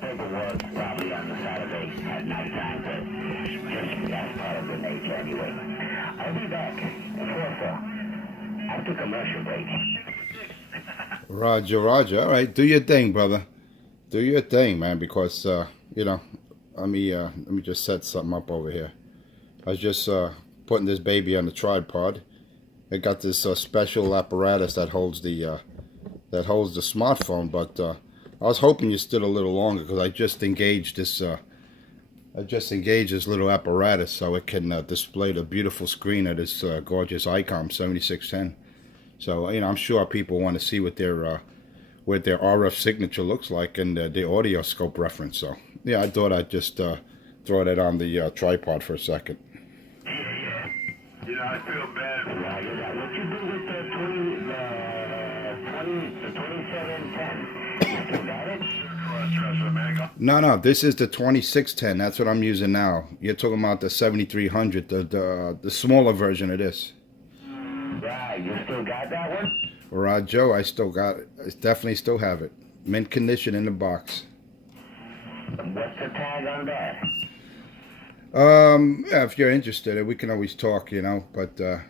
think it was probably on the Saturday at nighttime, but just that's part of the nature anyway. I'll be back after commercial break. Roger, Roger. All right, do your thing, brother. Do your thing, man, because, you know, let me just set something up over here. I was just putting this baby on the tripod. It got this special apparatus that holds the smartphone, but I was hoping you stood a little longer because I just engaged this little apparatus so it can display the beautiful screen of this gorgeous ICOM 7610. So, you know, I'm sure people want to see what their RF signature looks like and the audio scope reference. So, yeah, I thought I'd just throw that on the tripod for a second. Yeah. You know, I feel bad for you. What you do with the 2710? You still got it? No, this is the 2610. That's what I'm using now. You're talking about the 7300, the smaller version of this. Right, you still got that one? Right, Joe, I still got it. I definitely still have it. Mint condition in the box. What's the tag on that? Yeah, if you're interested, we can always talk, you know, but I'd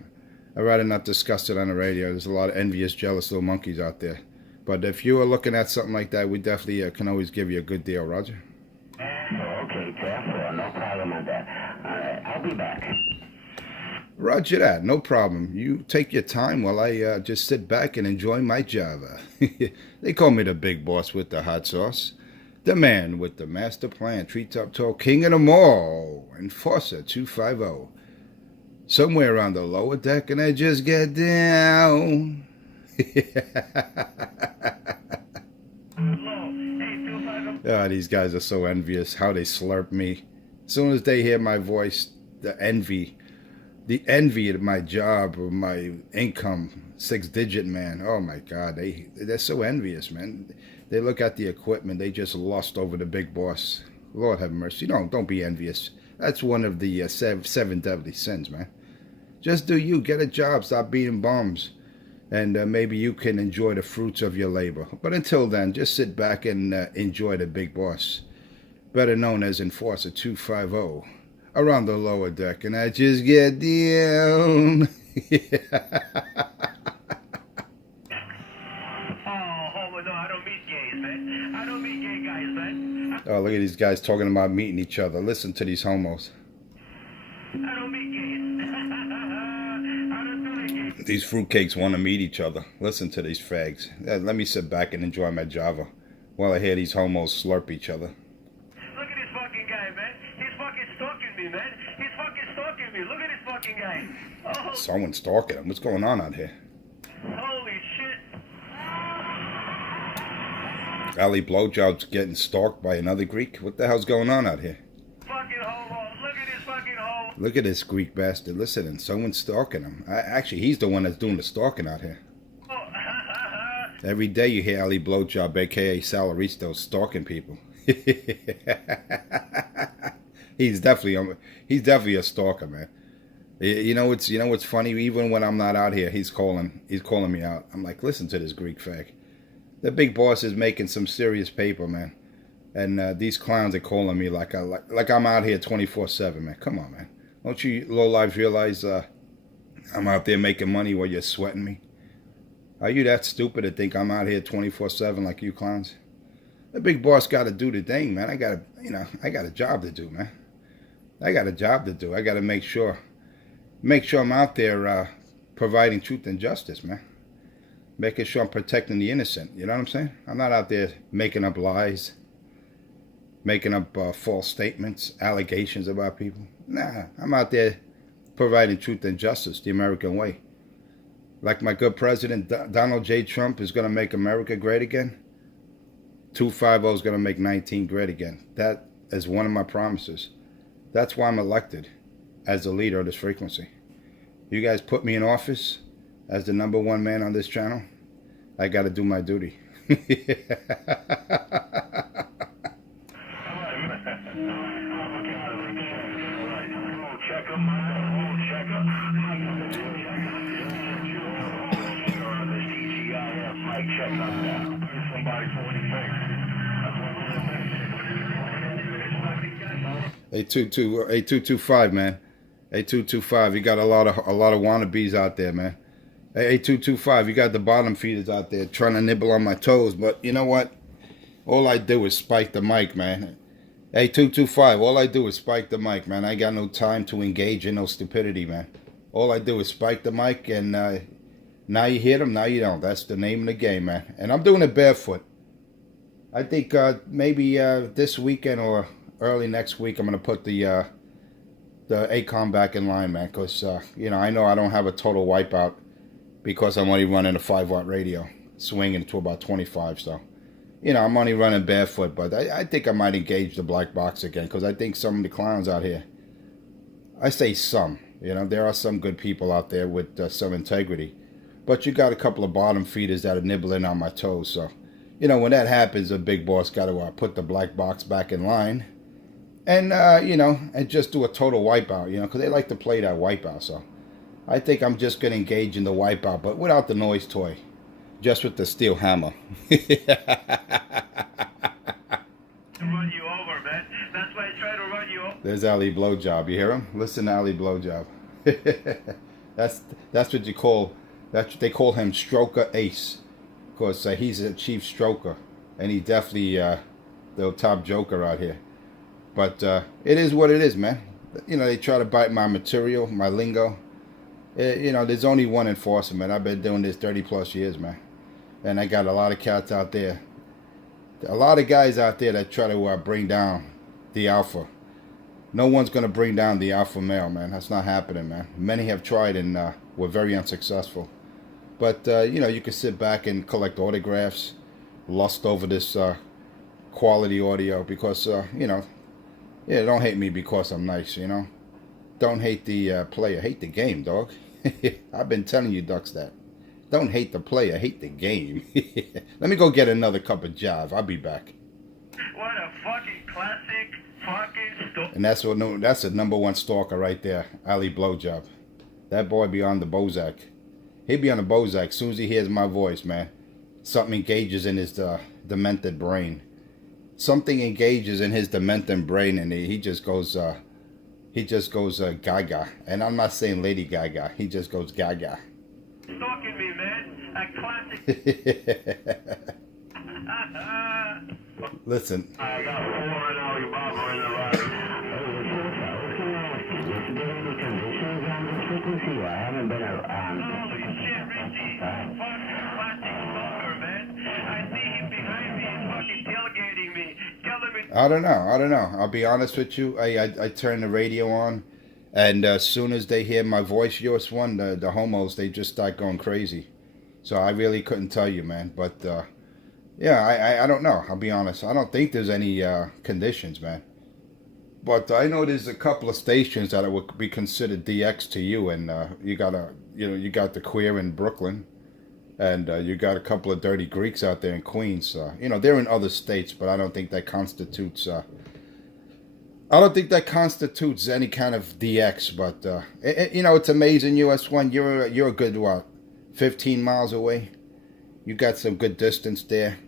rather not discuss it on the radio. There's a lot of envious, jealous little monkeys out there. But if you are looking at something like that, we definitely can always give you a good deal, Roger. Okay, Jeff, no problem on that. All right, I'll be back. Roger that, no problem. You take your time while I just sit back and enjoy my Java. They call me the big boss with the hot sauce. The man with the master plan, treetop talk, king of them all, Enforcer 250. Somewhere on the lower deck and I just get down. These guys are so envious, how they slurp me. As soon as they hear my voice, the envy of my job or my income, 6-digit man. Oh my God, they're so envious, man. They look at the equipment, they just lust over the big boss. Lord have mercy. Don't be envious. That's one of the seven deadly sins, man. Just do you, get a job, stop beating bums, and maybe you can enjoy the fruits of your labor. But until then, just sit back and enjoy the big boss, better known as Enforcer 250. Around the lower deck, and I just get down. Oh, look at these guys talking about meeting each other. Listen to these homos. I don't meet gays. I don't do These fruitcakes want to meet each other. Listen to these fags. Let me sit back and enjoy my Java while I hear these homos slurp each other. Look at this fucking guy, man. He's fucking stalking me, man. He's fucking stalking me. Look at this fucking guy. Oh. Someone's stalking him. What's going on out here? Holy shit. Ali Blowjob's getting stalked by another Greek? What the hell's going on out here? Fucking homo. Look at this fucking homo. Look at this Greek bastard. Listen, and someone's stalking him. Actually, he's the one that's doing the stalking out here. Oh. Every day you hear Ali Blowjob, a.k.a. Salaristo, stalking people. He's definitely a stalker, man. You know what's funny? Even when I'm not out here, he's calling me out. I'm like, listen to this Greek fag. The big boss is making some serious paper, man. And these clowns are calling me like I'm out here 24/7, man. Come on, man. Don't you lowlifes realize I'm out there making money while you're sweating me? Are you that stupid to think I'm out here 24/7 like you clowns? The big boss got to do the thing, man. I got a job to do, man. I got a job to do. I got to make sure I'm out there providing truth and justice, man. Making sure I'm protecting the innocent. You know what I'm saying? I'm not out there making up lies, making up false statements, allegations about people. Nah, I'm out there providing truth and justice the American way. Like my good president, Donald J. Trump, is going to make America great again. 250 is going to make 19 great again. That is one of my promises. That's why I'm elected as the leader of this frequency. You guys put me in office as the #1 man on this channel. I got to do my duty. A225, man. A225. You got a lot of wannabes out there, man. A225. You got the bottom feeders out there trying to nibble on my toes, but you know what? All I do is spike the mic, man. A225. All I do is spike the mic, man. I got no time to engage in no stupidity, man. All I do is spike the mic, and now you hit them, now you don't. That's the name of the game, man. And I'm doing it barefoot. I think maybe this weekend or early next week, I'm gonna put the ACOM back in line, man. Because I know I don't have a total wipeout because I'm only running a 5-watt radio, swinging to about 25. So, I'm only running barefoot. But I think I might engage the black box again because I think some of the clowns out here. I say some. There are some good people out there with some integrity, but you got a couple of bottom feeders that are nibbling on my toes. So. When that happens, a big boss got to put the black box back in line and, and just do a total wipeout, because they like to play that wipeout. So I think I'm just going to engage in the wipeout, but without the noise toy, just with the steel hammer. Run you over, man. That's why I try to run you over. There's Ali Blowjob. You hear him? Listen to Ali Blowjob. That's what you call, that's what they call him, Stroker Ace. Of course, he's a chief stroker, and he definitely the top joker out here. But it is what it is, man. They try to bite my material, my lingo. There's only one enforcer, man. I've been doing this 30 plus years, man. And I got a lot of cats out there. A lot of guys out there that try to bring down the alpha. No one's going to bring down the alpha male, man. That's not happening, man. Many have tried and were very unsuccessful. But, you can sit back and collect autographs, lust over this quality audio because, don't hate me because I'm nice, Don't hate the player. Hate the game, dog. I've been telling you ducks that. Don't hate the player. Hate the game. Let me go get another cup of jive. I'll be back. What a fucking classic fucking story. And that's the #1 stalker right there, Ali Blowjob. That boy be on the Bozak. He'd be on the Bozak as soon as he hears my voice, man. Something engages in his demented brain. Something engages in his demented brain, and he just goes gaga. And I'm not saying Lady Gaga. He just goes gaga. Stalking me, man. A classic. Listen. I got 4 and Alibaba in the right. I haven't been around. Holy shit, Richie. Fucking classic stalker, man. I see him behind me. He's fucking tailgating me. Telling me. I don't know. I'll be honest with you. I turn the radio on, and as soon as they hear my voice, the homos, they just start going crazy. So I really couldn't tell you, man. But I don't know. I'll be honest. I don't think there's any conditions, man. But I know there's a couple of stations that would be considered DX to you, and you got the queer in Brooklyn, and you got a couple of dirty Greeks out there in Queens. They're in other states, but I don't think that constitutes. I don't think that constitutes any kind of DX. But it's amazing. US1, you're a good 15 miles away. You got some good distance there.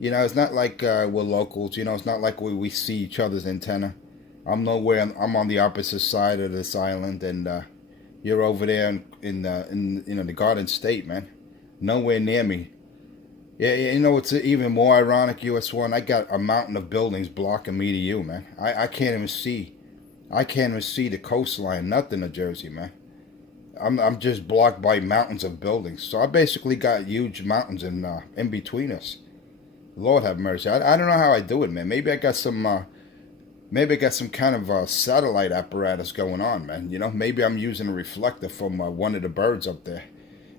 It's not like we're locals. It's not like we see each other's antenna. I'm nowhere. I'm on the opposite side of this island, and you're over there in the Garden State, man. Nowhere near me. Yeah, it's even more ironic. US1, I got a mountain of buildings blocking me to you, man. I can't even see. I can't even see the coastline. Nothing of Jersey, man. I'm just blocked by mountains of buildings. So I basically got huge mountains in between us. Lord have mercy. I don't know how I do it, man. Maybe I got some. Maybe I got some kind of satellite apparatus going on, man. Maybe I'm using a reflector from one of the birds up there.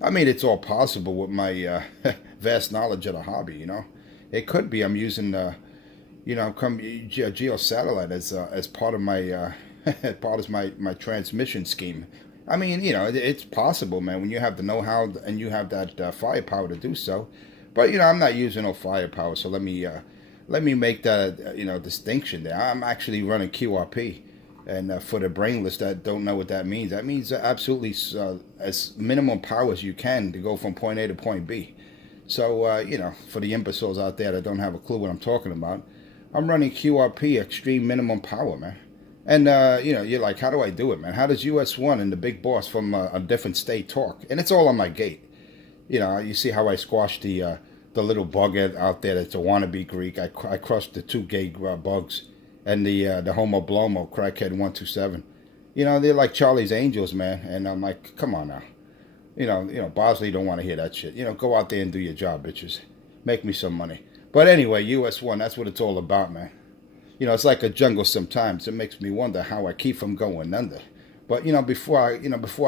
I mean, it's all possible with my vast knowledge of the hobby, It could be I'm using, geosatellite as part of my my transmission scheme. I mean, it's possible, man, when you have the know-how and you have that firepower to do so. But, I'm not using no firepower, so let me make that, distinction there. I'm actually running QRP. And for the brainless that don't know what that means absolutely as minimum power as you can to go from point A to point B. So, for the imbeciles out there that don't have a clue what I'm talking about, I'm running QRP, extreme minimum power, man. And you're like, how do I do it, man? How does US1 and the big boss from a different state talk? And it's all on my gate. You see how I squashed the little bug out there that's a wannabe Greek. I crushed the two gay bugs and the homo blomo crackhead 127. They're like Charlie's Angels, man. And I'm like, come on now. Bosley don't want to hear that shit. Go out there and do your job, bitches. Make me some money. But anyway, US1, that's what it's all about, man. It's like a jungle sometimes. It makes me wonder how I keep from going under. But before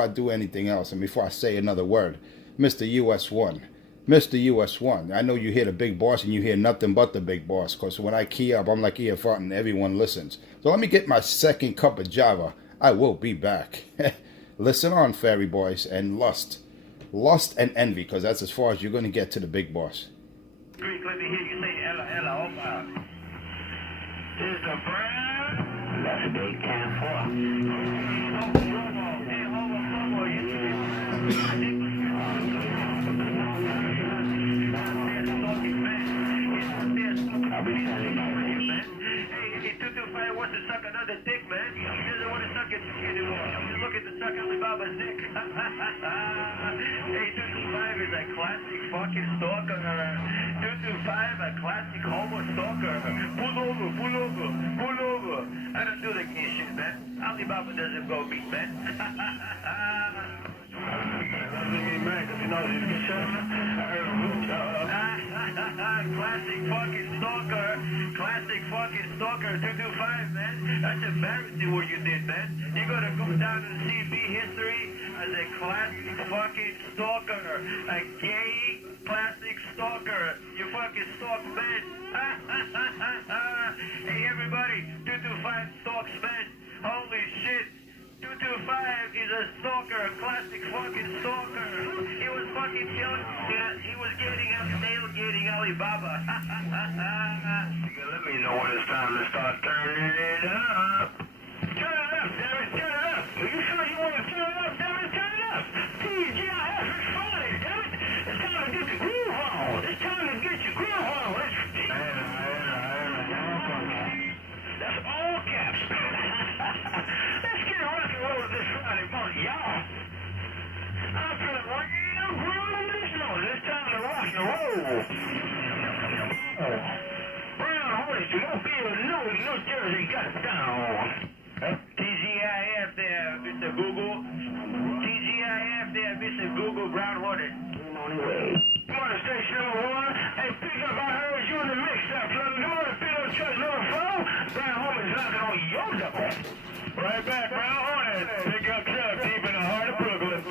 I do anything else and before I say another word, Mr. US1, Mr. US1, I know you hear the big boss and you hear nothing but the big boss. Because when I key up, I'm like EFR and everyone listens. So let me get my second cup of Java. I will be back. Listen on, fairy boys, and lust and envy, because that's as far as you're going to get to the big boss. Greek, let me hear you say Ella, Ella, Opa. Is the brand? That's a big can for. Hey, homo, homo, you I'll be standing by man. Hey, 225 wants to suck another dick, man. He doesn't want to suck it anymore. He's looking to suck Alibaba's dick. Hey, 225 is a classic fucking stalker. 225, a classic homo stalker. Pull over, pull over, pull over. I don't do the gay shit, man. Alibaba doesn't go beat, man. Classic fucking stalker. Classic fucking stalker. 225, man. That's embarrassing what you did, man. You gotta go down to CB history as a classic fucking stalker. A gay classic stalker. You fucking stalk men. Hey, everybody. 225 stalks men. Holy shit. 225 is a stalker, a classic fucking stalker. He was fucking killing, he was tailgating Alibaba. Let me know when it's time to start turning it up. Turn it up, damn it, turn it up. Are you sure you want to turn it up, damn it, turn it up. TGIF, it's funny, damn it. It's time to get the groove on. It's time to get your groove on. That's all caps. Let's get rock and roll this Friday morning, y'all. I'm feeling real groove in this morning. It's time to rock and roll. Brown Horse, Mobile, New Jersey, got down. TGIF there, Mr. Google. TGIF there, Mr. Google, Brown Hornet. Come on, station number 1. Hey, pick up, I heard you in the mix up. Come on, pick up truck number 4. Brown Hornet is knocking on your door. Right back, Brown Hornet. Pick up truck deep in the heart of Brooklyn.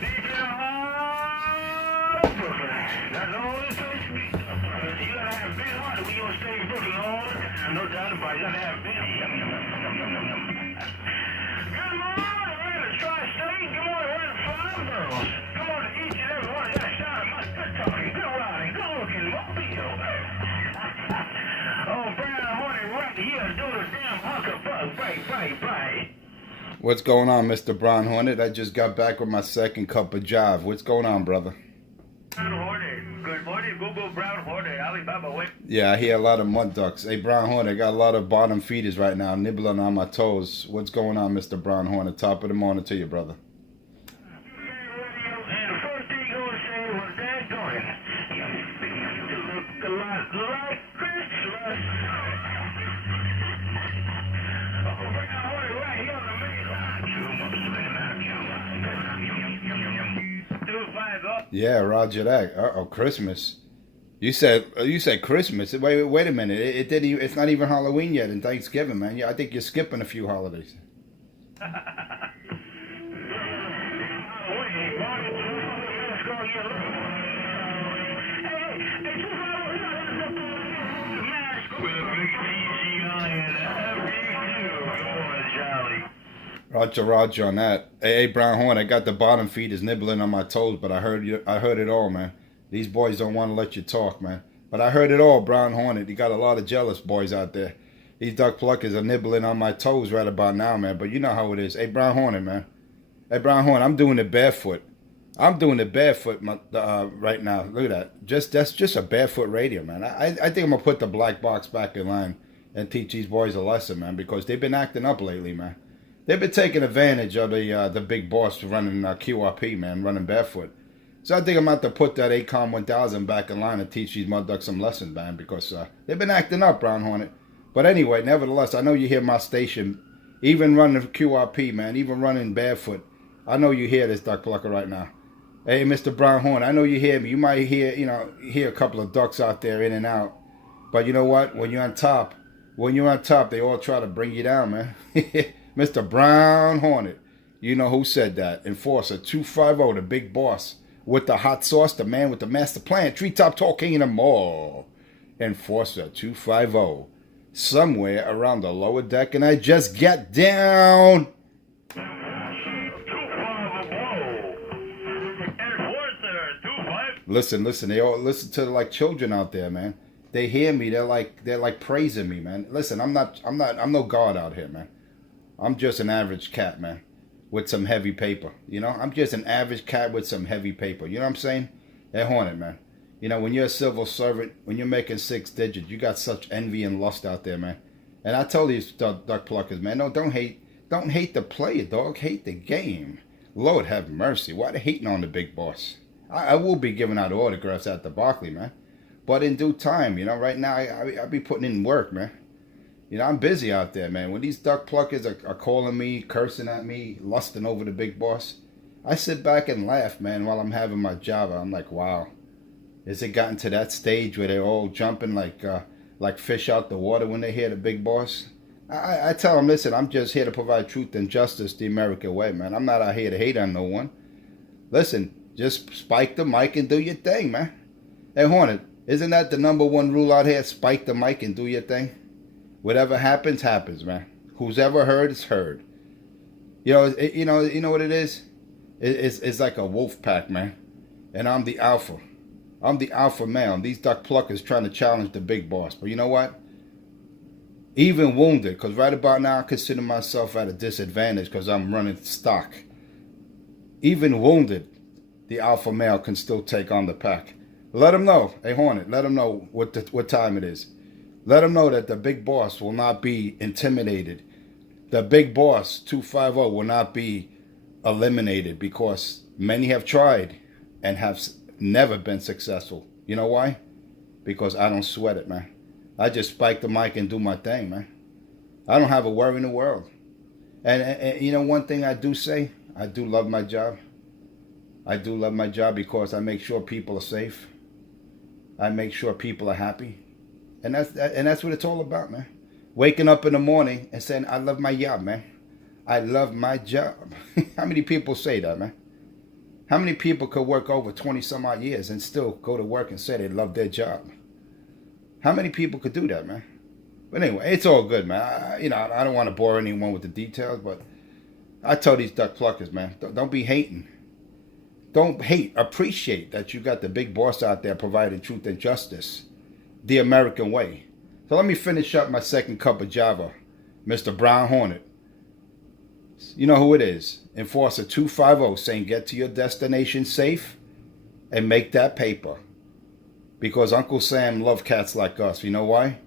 Deep in the heart of Brooklyn. That's all this is. You gotta have big heart when you're stay in Brooklyn all the time. No doubt about it. You gotta have big heart. Good morning, we're in the tri-state. Good morning, we're in the five boroughs. Good morning to each and every one of that side of my good talking, good riding, good looking mobile. Oh, Brown Hornet right here, do the damn huckabug. Bye. What's going on, Mr. Brown Hornet? I just got back with my second cup of jive. What's going on, brother? Brown Hornet. Good morning, Google Brown Hornet. Alibaba, wait. Yeah, I hear a lot of mud ducks. Hey, Brown Hornet, I got a lot of bottom feeders right now, nibbling on my toes. What's going on, Mr. Brown Hornet? Top of the morning to you, brother. And the first thing you're going to say was that going. You look a lot like Christmas. Oh, Brown Hornet right here on the main line. 2-5 up. Yeah, roger that. Uh-oh, Christmas. You said Christmas. Wait a minute. It didn't. It's not even Halloween yet and Thanksgiving, man. Yeah, I think you're skipping a few holidays. Roger on that. Hey, Brown Horn, I got the bottom feeders nibbling on my toes, but I heard it all, man. These boys don't want to let you talk, man. But I heard it all, Brown Hornet. You got a lot of jealous boys out there. These duck pluckers are nibbling on my toes right about now, man. But you know how it is. Hey, Brown Hornet, man. Hey, Brown Hornet, I'm doing it barefoot. I'm doing it barefoot right now. Look at that. That's just a barefoot radio, man. I think I'm going to put the black box back in line and teach these boys a lesson, man, because they've been acting up lately, man. They've been taking advantage of the big boss running QRP, man, running barefoot. So I think I'm about to put that ACOM 1000 back in line and teach these mud ducks some lessons, man, because they've been acting up, Brown Hornet. But anyway, nevertheless, I know you hear my station, even running QRP, man, even running barefoot. I know you hear this duck plucker right now. Hey, Mr. Brown Hornet, I know you hear me. You might hear, hear a couple of ducks out there in and out. But you know what? When you're on top, they all try to bring you down, man. Mr. Brown Hornet, you know who said that. Enforcer 250, the big boss. With the hot sauce, the man with the master plan. Treetop talking in the mall. Enforcer 250. Somewhere around the lower deck, and I just get down. Listen, they all listen to like children out there, man. They hear me, they're like praising me, man. Listen, I'm no god out here, man. I'm just an average cat, man, with some heavy paper. I'm just an average cat with some heavy paper. You know what I'm saying? Hey, Hornet, man. When you're a civil servant, when you're making 6 digits, you got such envy and lust out there, man. And I tell these duck pluckers, man, no, don't hate the player, dog. Hate the game. Lord have mercy. Why they hating on the big boss? I will be giving out autographs at the Barclay, man. But in due time, right now, I be putting in work, man. I'm busy out there, man. When these duck pluckers are calling me, cursing at me, lusting over the big boss, I sit back and laugh, man, while I'm having my job. I'm like, wow. Is it gotten to that stage where they're all jumping like fish out the water when they hear the big boss? I tell them, listen, I'm just here to provide truth and justice the American way, man. I'm not out here to hate on no one. Listen, just spike the mic and do your thing, man. Hey, Hornet, isn't that the #1 rule out here? Spike the mic and do your thing. Whatever happens, happens, man. Who's ever heard is heard. You know what it is? It's like a wolf pack, man. And I'm the alpha. I'm the alpha male. These duck pluckers trying to challenge the big boss. But you know what? Even wounded, because right about now I consider myself at a disadvantage because I'm running stock. Even wounded, the alpha male can still take on the pack. Let them know. Hey, Hornet, let them know what time it is. Let them know that the big boss will not be intimidated. The big boss, 250, will not be eliminated because many have tried and have never been successful. You know why? Because I don't sweat it, man. I just spike the mic and do my thing, man. I don't have a worry in the world. And one thing I do say, I do love my job. I do love my job because I make sure people are safe. I make sure people are happy. And that's what it's all about, man. Waking up in the morning and saying, I love my job, man. I love my job. How many people say that, man? How many people could work over 20 some odd years and still go to work and say they love their job? How many people could do that, man? But anyway, it's all good, man. I don't want to bore anyone with the details, but I tell these duck pluckers, man, don't be hating. Don't hate. Appreciate that you got the big boss out there providing truth and justice the American way. So let me finish up my second cup of Java, Mr. Brown Hornet. You know who it is. Enforcer 250 saying get to your destination safe and make that paper. Because Uncle Sam loves cats like us. You know why?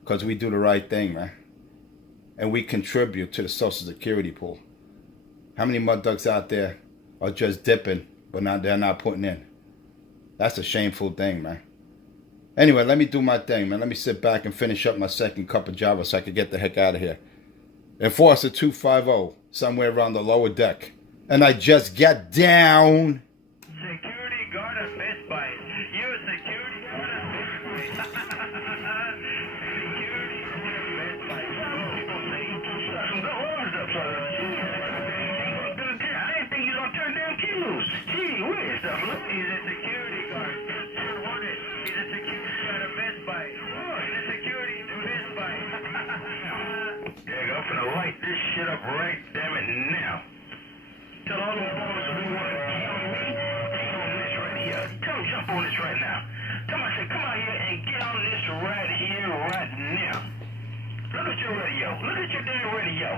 Because we do the right thing, man. And we contribute to the Social Security pool. How many mud ducks out there are just dipping, but they're not putting in? That's a shameful thing, man. Anyway, let me do my thing, man. Let me sit back and finish up my second cup of Java so I can get the heck out of here. Enforcer 250, somewhere around the lower deck. And I just get down. Security guard at Best Buy. You're a security guard at Best Buy. Security guard at Best Buy. People say, the horns up, son. I didn't think you was going to turn down kilos. Gee, where's the look? He's a security guard. He's a security guard at Best Buy. He's a security at Best Buy. I'm gonna light this shit up right damn it now. Tell all the boys we want to get on this right here. Tell them jump on this right now. Tell them I said come out here and get on this right here, right now. Look at your radio. Look at your damn radio.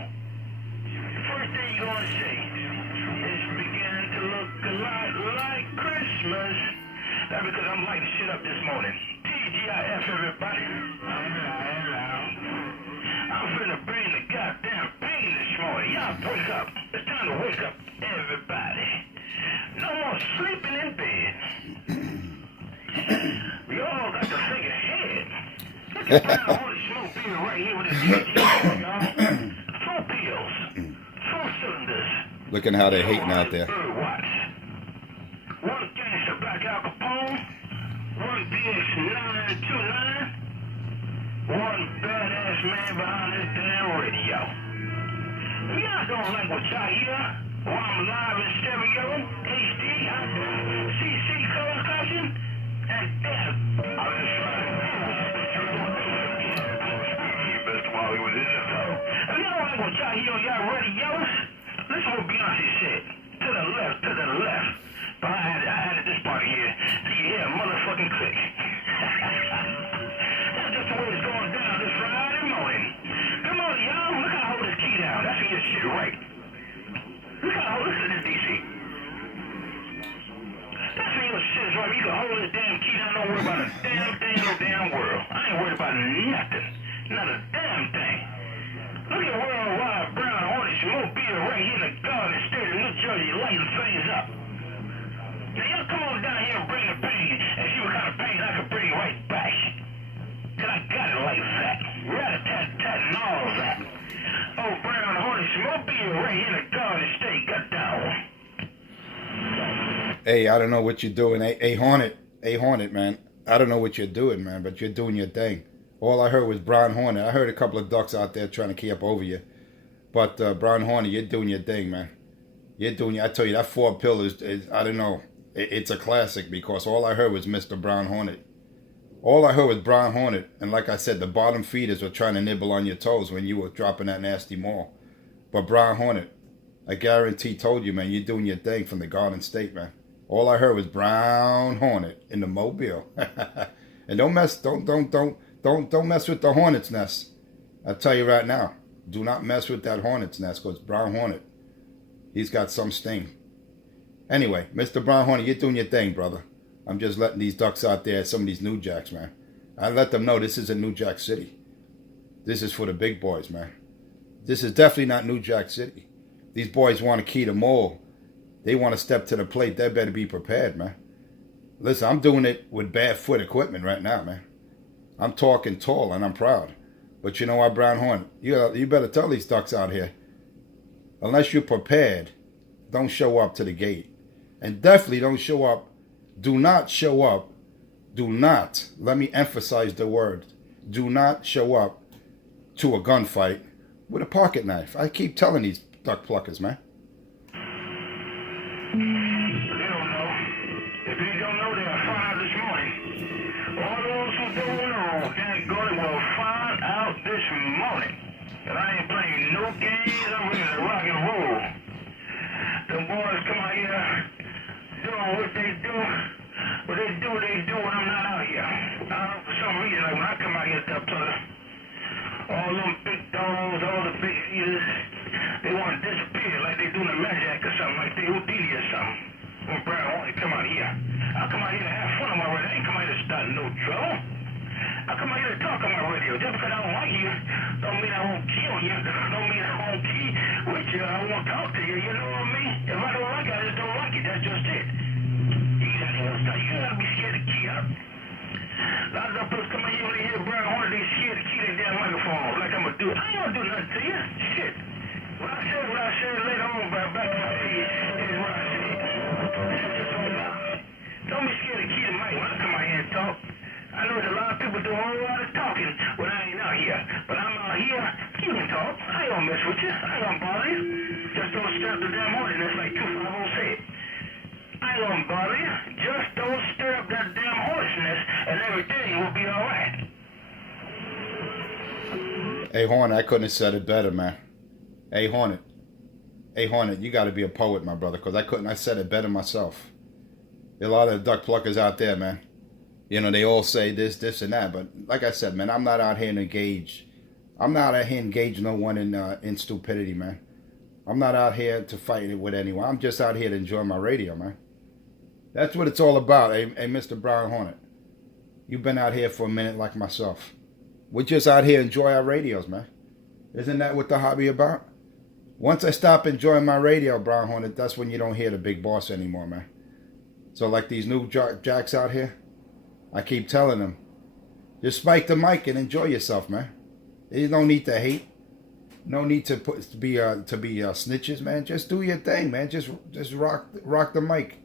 The first thing you're gonna see is beginning to look a lot like Christmas. That's because I'm lighting shit up this morning. TGIF, everybody. Hello. wake up. It's time to wake up, everybody. No more sleeping in bed. We all got to think ahead. Look at Brown Holy Smoke beer right here with his TGIF, y'all. 4 pills, 4 cylinders. Looking how they're hating out there. Watch. 1 gangster Black Al Capone, 1 BX929, 1 badass man behind this damn radio. If y'all don't like what y'all hear, while I'm live in stereo, HD, CC color caution, and damn, I was trying to best while he was in the zone. If y'all don't like what y'all hear on y'all radios, listen to what Beyonce said. To the left, to the left. But I had it this part here. So you hear a motherfucking click. That's just the way it's going down this Friday morning. Come on, y'all. Look how I hold this key down. That's when your shit right. Look how I hold this in this DC. That's when your shit is right. You can hold this damn key down. Don't worry about a damn world. I ain't worried about nothing. Not a damn thing. Look at Worldwide Brown Hornet Smoke beer right here in the Garden State of New Jersey, lighting things up. Now y'all come on down here and bring the pain and see what kind of pain I can bring right back. Cause I got it like that. Rat-a-tat-tat and all that. Oh, Brown Hornet Smoke beer right here in the Garden State, got down. Hey, I don't know what you're doing. Hey, Hornet, man. I don't know what you're doing, man, but you're doing your thing. All I heard was Brown Hornet. I heard a couple of ducks out there trying to key up over you. But Brown Hornet, you're doing your thing, man. You're doing, I tell you, that 4 pill is I don't know. It's a classic because all I heard was Mr. Brown Hornet. All I heard was Brown Hornet. And like I said, the bottom feeders were trying to nibble on your toes when you were dropping that nasty maul. But Brown Hornet, I guarantee told you, man, you're doing your thing from the Garden State, man. All I heard was Brown Hornet in the Mobile. And don't mess with the hornet's nest. I'll tell you right now, do not mess with that hornet's nest because Brown Hornet, he's got some sting. Anyway, Mr. Brown Hornet, you're doing your thing, brother. I'm just letting these ducks out there, some of these New Jacks, man. I let them know this isn't New Jack City. This is for the big boys, man. This is definitely not New Jack City. These boys want to key the mole. They want to step to the plate. They better be prepared, man. Listen, I'm doing it with bad foot equipment right now, man. I'm talking tall and I'm proud. But you know what, Brown Hornet? You better tell these ducks out here. Unless you're prepared, don't show up to the gate. And definitely don't show up. Do not show up. Do not. Let me emphasize the word. Do not show up to a gunfight with a pocket knife. I keep telling these duck pluckers, man. They don't know. If they don't know, they'll find out this morning. All those who don't know, thank God, will find out this morning. And I ain't playing no games. I'm ready to rock and roll. The boys come out here doing what they do. What they do when I'm not out here. For some reason, like when I come out here to play, all them big dogs, all the big eaters, they want to disappear like they doing a magic or something, like they Houdini or something. When Brown Hornet come out here, I come out here to have fun on my radio. I ain't come out here to start no trouble. I come out here to talk on my radio. Just because I don't like you, don't mean I won't kill you. Don't mean I won't key with you. I won't talk to you. You know what I mean? If I don't like you, I just don't like you. That's just it. You gotta be scared to key up. A lot of folks come in here when they hear Brown Hornet, they scared to key their damn microphone like I'm gonna do it. I ain't gonna do nothing to you. Shit. What I said later on, back to my feed, is what I said. Don't be scared to key the mic when I come out here and talk. I know there's a lot of people do a whole lot of talking when I ain't out here. But I'm out here, you can talk. I ain't gonna mess with you. I ain't gonna bother you. Just don't stir up the damn hornet's like 250 said. I ain't gonna bother you. Just don't stir up that damn hornet's nest and everything will be alright. Hey, Hornet, I couldn't have said it better, man. Hey, Hornet, you got to be a poet, my brother, because I said it better myself. There are a lot of duck pluckers out there, man. You know, they all say this, and that. But like I said, man, I'm not out here to engage. I'm not out here to engage no one in stupidity, man. I'm not out here to fight it with anyone. I'm just out here to enjoy my radio, man. That's what it's all about, hey Mr. Brown Hornet. You've been out here for a minute like myself. We're just out here to enjoy our radios, man. Isn't that what the hobby about? Once I stop enjoying my radio, Brown Hornet, that's when you don't hear the big boss anymore, man. So like these new jacks out here, I keep telling them, just spike the mic and enjoy yourself, man. You don't need to hate. No need to be snitches, man. Just do your thing, man. Just rock the mic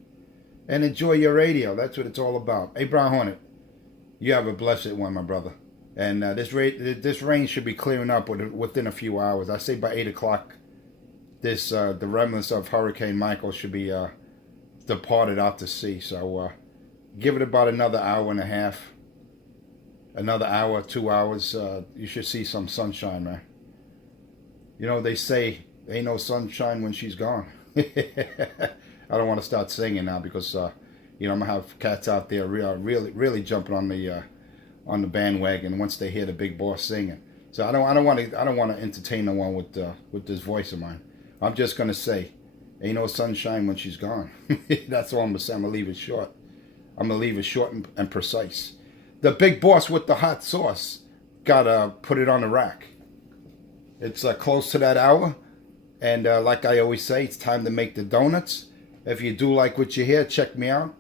and enjoy your radio. That's what it's all about. Hey, Brown Hornet, you have a blessed one, my brother. And this rain should be clearing up within a few hours. I say by 8 o'clock, the remnants of Hurricane Michael should be departed out to sea. So give it about another hour and a half, another hour, 2 hours. You should see some sunshine, man. You know, they say ain't no sunshine when she's gone. I don't want to start singing now because you know, I'm gonna have cats out there really jumping on the bandwagon once they hear the big boss singing. So I don't want to entertain no one with this voice of mine. I'm just gonna say, ain't no sunshine when she's gone. That's all I'm gonna say. I'm gonna leave it short. I'm gonna leave it short and precise. The big boss with the hot sauce gotta put it on the rack. It's close to that hour, and like I always say, it's time to make the donuts. If you do like what you hear, check me out.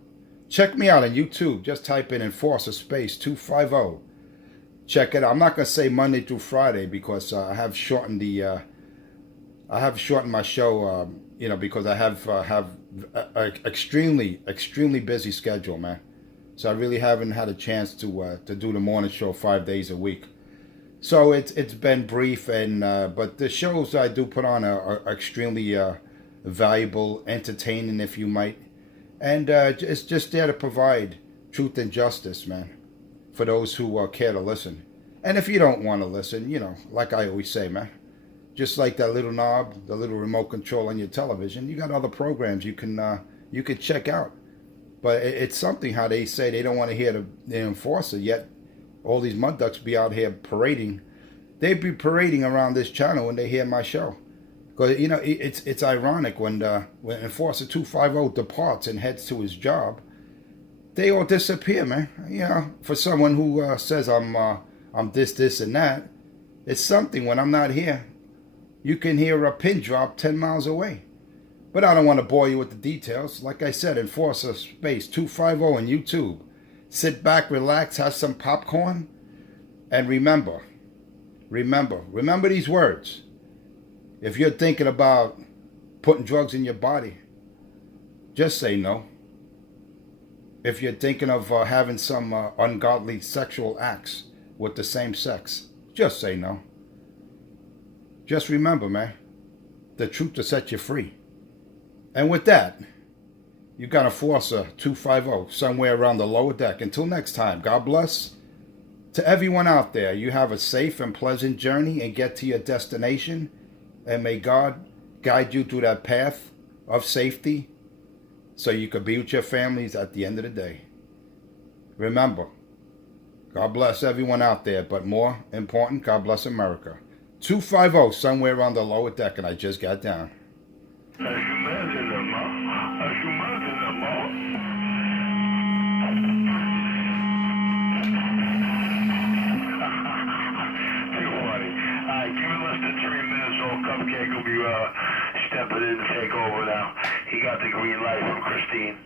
Check me out on YouTube. Just type in Enforcer Space 250. Check it out. I'm not gonna say Monday through Friday because I have shortened my show. You know, because I have a extremely busy schedule, man. So I really haven't had a chance to do the morning show 5 days a week. So it's been brief, and but the shows I do put on are extremely valuable, entertaining, if you might, and it's just there to provide truth and justice, man, for those who care to listen. And if you don't want to listen, you know, like I always say, man, just like that little knob, the little remote control on your television, you got other programs you can check out. But it's something how they say they don't want to hear the enforcer, yet all these mud ducks be out here parading. They'd be parading around this channel when they hear my show. Because, you know, it's ironic when Enforcer 250 departs and heads to his job, they all disappear, man. You know, for someone who says I'm this, and that, it's something when I'm not here. You can hear a pin drop 10 miles away. But I don't want to bore you with the details. Like I said, Enforcer Space 250 on YouTube. Sit back, relax, have some popcorn, and remember these words. If you're thinking about putting drugs in your body, just say no. If you're thinking of having some ungodly sexual acts with the same sex, just say no. Just remember, man, the truth will set you free. And with that, you got a Enforcer 250 somewhere around the lower deck. Until next time, God bless. To everyone out there, you have a safe and pleasant journey and get to your destination. And may God guide you through that path of safety so you could be with your families at the end of the day. Remember, God bless everyone out there, but more important, God bless America. 250 somewhere around the lower deck, and I just got down. Cupcake will be stepping in to take over now. He got the green light from Christine.